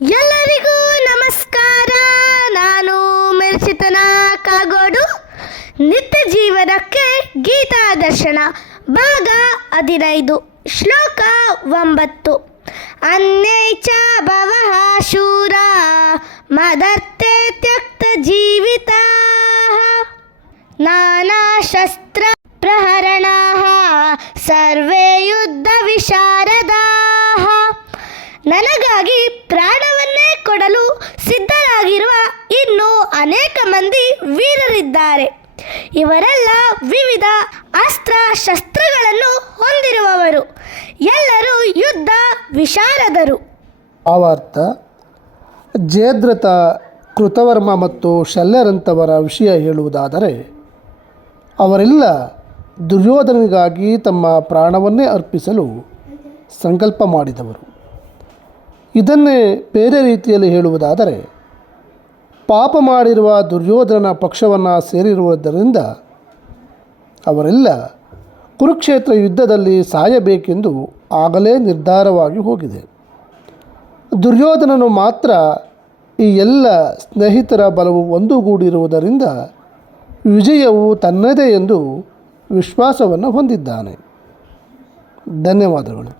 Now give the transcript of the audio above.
ಎಲ್ಲರಿಗೂ ನಮಸ್ಕಾರ. ನಾನು ಮಿರ್ಚಿತನ ಕಾಗೋಡು. ನಿತ್ಯ ಜೀವನಕ್ಕೆ ಗೀತಾ ದರ್ಶನ ಭಾಗ 15 ಶ್ಲೋಕ 9. ಅನ್ಯೈಚ ಭವಃ ಶೂರ ಮದರ್ತೆ ತ್ಯಕ್ತ ಜೀವಿತಾ ನಾನಾ ಶಸ್ತ್ರ ಪ್ರಹರಣಾಃ ಸರ್ವೇ ಯುದ್ಧ ವಿಶಾರದಾಃ. ನನಗಾಗಿ ಪ್ರಾಣವನ್ನೇ ಕೊಡಲು ಸಿದ್ಧರಾಗಿರುವ ಇನ್ನೂ ಅನೇಕ ಮಂದಿ ವೀರರಿದ್ದಾರೆ. ಇವರೆಲ್ಲ ವಿವಿಧ ಅಸ್ತ್ರ ಶಸ್ತ್ರಗಳನ್ನು ಹೊಂದಿರುವವರು. ಎಲ್ಲರೂ ಯುದ್ಧ ವಿಶಾರದರು. ಭಾವಾರ್ಥ: ಜಯದ್ರಥ, ಕೃತವರ್ಮ ಮತ್ತು ಶಲ್ಯರಂಥವರ ವಿಷಯ ಹೇಳುವುದಾದರೆ, ಅವರೆಲ್ಲ ದುರ್ಯೋಧನನಿಗಾಗಿ ತಮ್ಮ ಪ್ರಾಣವನ್ನೇ ಅರ್ಪಿಸಲು ಸಂಕಲ್ಪ ಮಾಡಿದವರು. ಇದನ್ನೇ ಬೇರೆ ರೀತಿಯಲ್ಲಿ ಹೇಳುವುದಾದರೆ, ಪಾಪ ಮಾಡಿರುವ ದುರ್ಯೋಧನನ ಪಕ್ಷವನ್ನು ಸೇರಿರುವುದರಿಂದ ಅವರೆಲ್ಲ ಕುರುಕ್ಷೇತ್ರ ಯುದ್ಧದಲ್ಲಿ ಸಾಯಬೇಕೆಂದು ಆಗಲೇ ನಿರ್ಧಾರವಾಗಿ ಹೋಗಿದೆ. ದುರ್ಯೋಧನನು ಮಾತ್ರ ಈ ಎಲ್ಲ ಸ್ನೇಹಿತರ ಬಲವು ಒಂದುಗೂಡಿರುವುದರಿಂದ ವಿಜಯವು ತನ್ನದೇ ಎಂದು ವಿಶ್ವಾಸವನ್ನು ಹೊಂದಿದ್ದಾನೆ. ಧನ್ಯವಾದಗಳು.